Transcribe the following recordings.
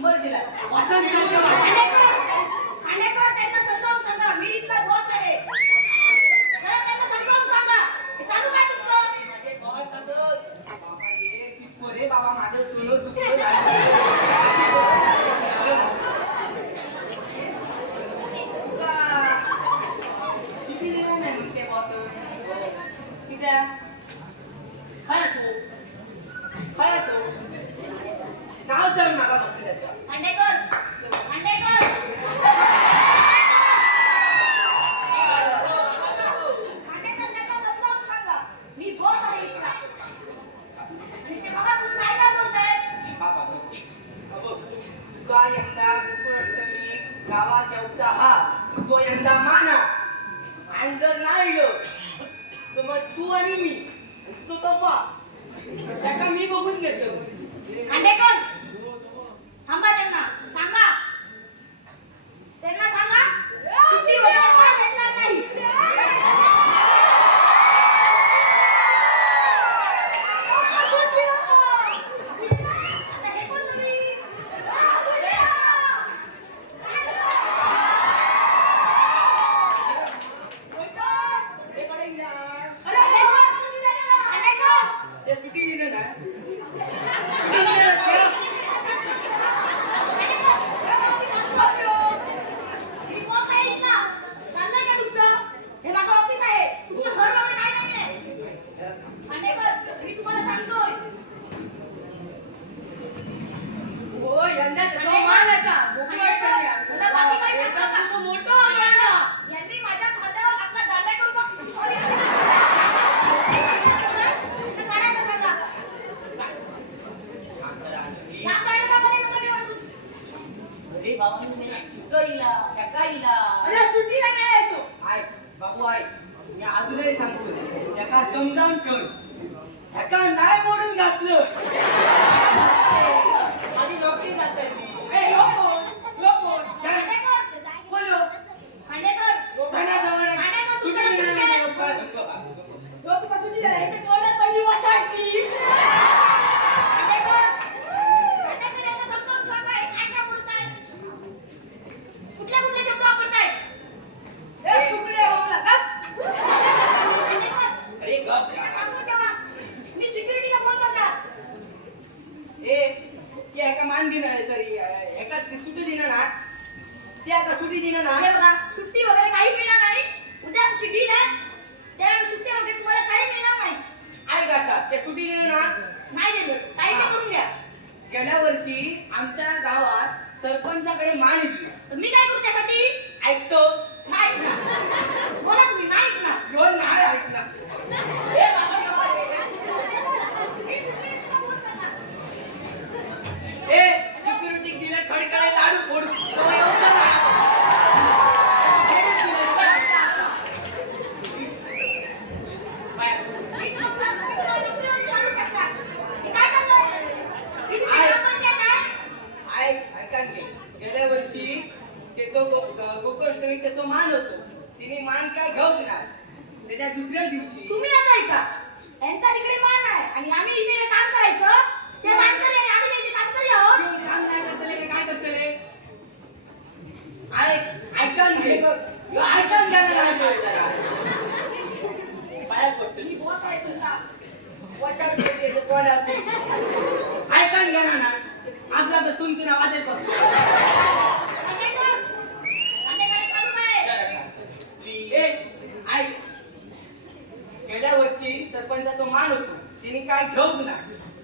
Number दिला वाचन त्यांना समजावून सांगा मी इथला बॉस आहे. जरा त्यांना समजावून सांगा हे चालू काय तुमचं माझे बॉस असत बाबा हे किती रे बाबा माझं सोनं चुकलं किती दिला नाही म्हणते बॉस किती काय तू नाव सांग मला बघते त्याचं खांडेकर त्याचा समजावून सांगा मी बॉस आहे इथला आणि ते बघा तू काय बोलताय तुका यंदा गोकुळाष्टमी गावात येऊचा हा तुझो यंदा माना आणि जर नाही गेलो तर मग तू आणि मी तो बॉस त्याका मी बघून घेतो. खांडेकर थांबा त्यांना सांगा सुट्टी वगैरे काय भेटणार नाही. आता हे कोण तुम्ही ते सुट्टी दिलं ना बाबू आई मी अजूनही सांगतो त्याला समजावून ठेव त्याका नाही मोडून घातलं माझी नोकरी जाते कुठल्या शब्द वापरताय मी सिक्युरिटीला फोन करणार एका मान दिणार सॉरी एका सुट्टी दिना ना त्या का सुट्टी दिना ना बघा सुट्टी वगैरे काही मिळणार नाही उद्या आमची डील आहे त्यावेळी सुट्टी वगैरे तुम्हाला काही मिळणार नाही. ऐका आता ते सुट्टी दिना ना नाही दिलं काही करून घ्या. गेल्या वर्षी आमच्या गावात सरपंचाकडे मान येतली तर मी काय करू त्यासाठी ऐकतो नाही ऐकणार बोला तुम्ही नाही ऐकणार रोज नाही ऐकणार सिक्युरिटी दिले खडकडे लाडू फोडू गेल्या वर्षी गोकुळाष्टमी त्याचा मान होतो तिने मान काय घेऊ ना त्याच्या दुसऱ्या दिवशी तुम्ही आता ऐका यांचा तिकडे मान आहे आणि आम्ही इथे काम करायचं ते मान करे आणि आम्ही इथे काम करूया काम नाही करतले काय करतले ऐकून घ्या पाया पडतो मी बॉस आहे तुमचा वचन देते कोण असते ऐकून घ्या ना आपला तर तुमचं नाव वाजत बघतो गेल्या वर्षी सरपंचाचा मान होतो तिने काय घेऊ ना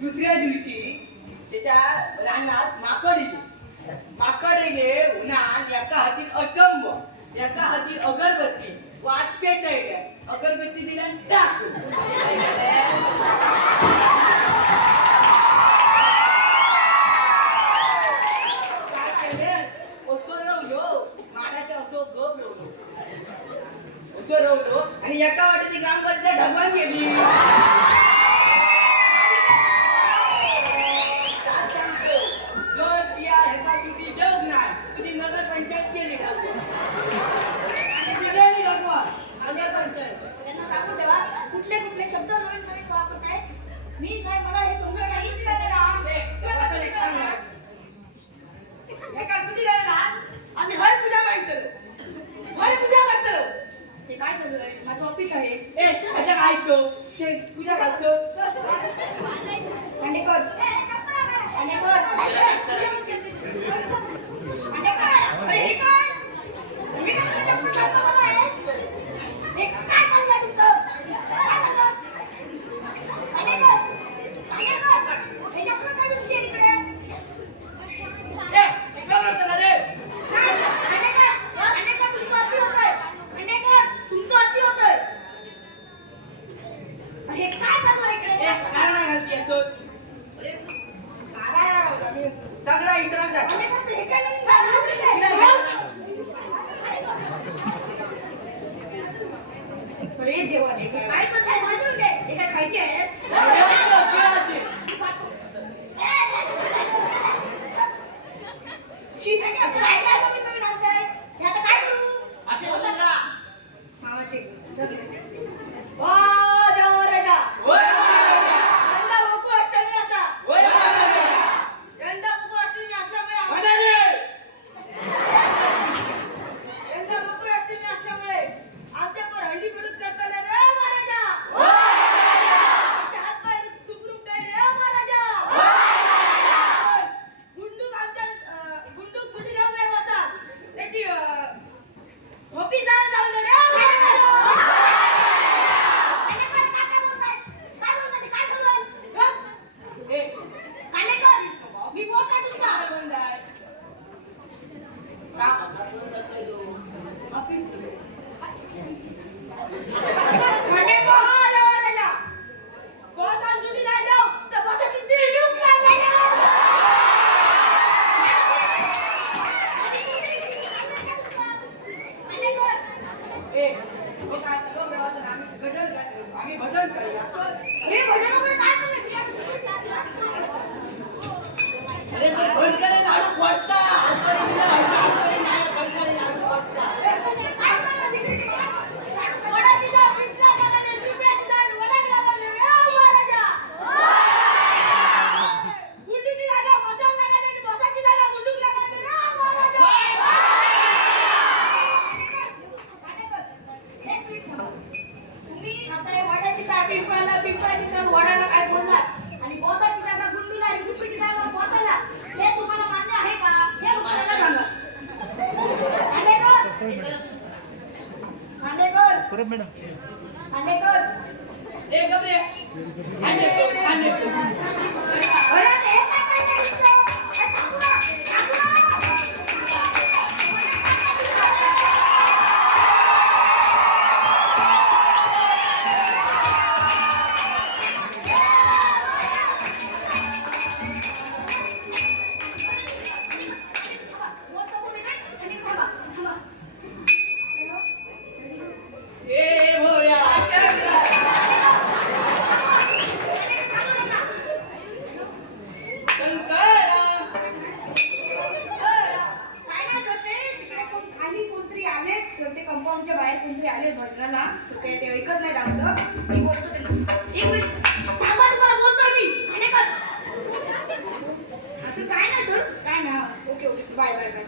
दुसऱ्या दिवशी त्याच्या रानात माकड येले उन्हात एका हाती अटंब एका हाती अगरबत्ती वाट पेटले अगरबत्ती दिल्या टाक काय केले ओसरवलो माडाच्या असो गप ओसरवलो आणि एका वाटेची ग्रामपंचायत ढगवान गेली. नगरपंचायत केली नगरपंचायत त्यांना सांगून ठेवा कुठले शब्द नवीन वापरताय अरे तो फडकडे लाडू फोडता आजकडे दिला आजकडे नाही फडकडे लाडू फोडता वडाला काय बोललात आणि बोसाची जागा गुंडूला आणि गुप्पीची जागा बोसाला हे तुम्हाला मान्य आहे का हे मला सांगा खांडेकर खांडेकर ए गबरे खांडेकर अरे ते काय कंपाऊंडच्या बाहेर कोणतरी आले भजनाला ते ऐकत नाही आमचं मी बोलतो त्यांना एक मिनिट थांबा तुम्हाला बोलतोय मी आणि असं काय नाही सर काय ना okay okay bye bye bye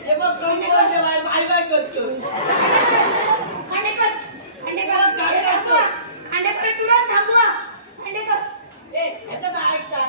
हे बघ कंपाऊंडच्या बाहेर बाय बाय करतो खांडेकर खांडेकर खांडेकर तुरंत थांबवा खांडेकर ए ह्याचं काय ऐकता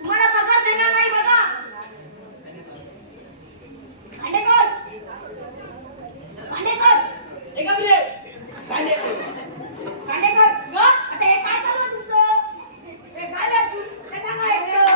तुम्हाला पगार देणार नाही बघा खांडेकर आता हे काय चालू आहे तुमचं हे झालं तू ते सांगा एकटं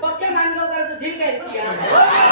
पक्क्या मानगावकरांचं झील काय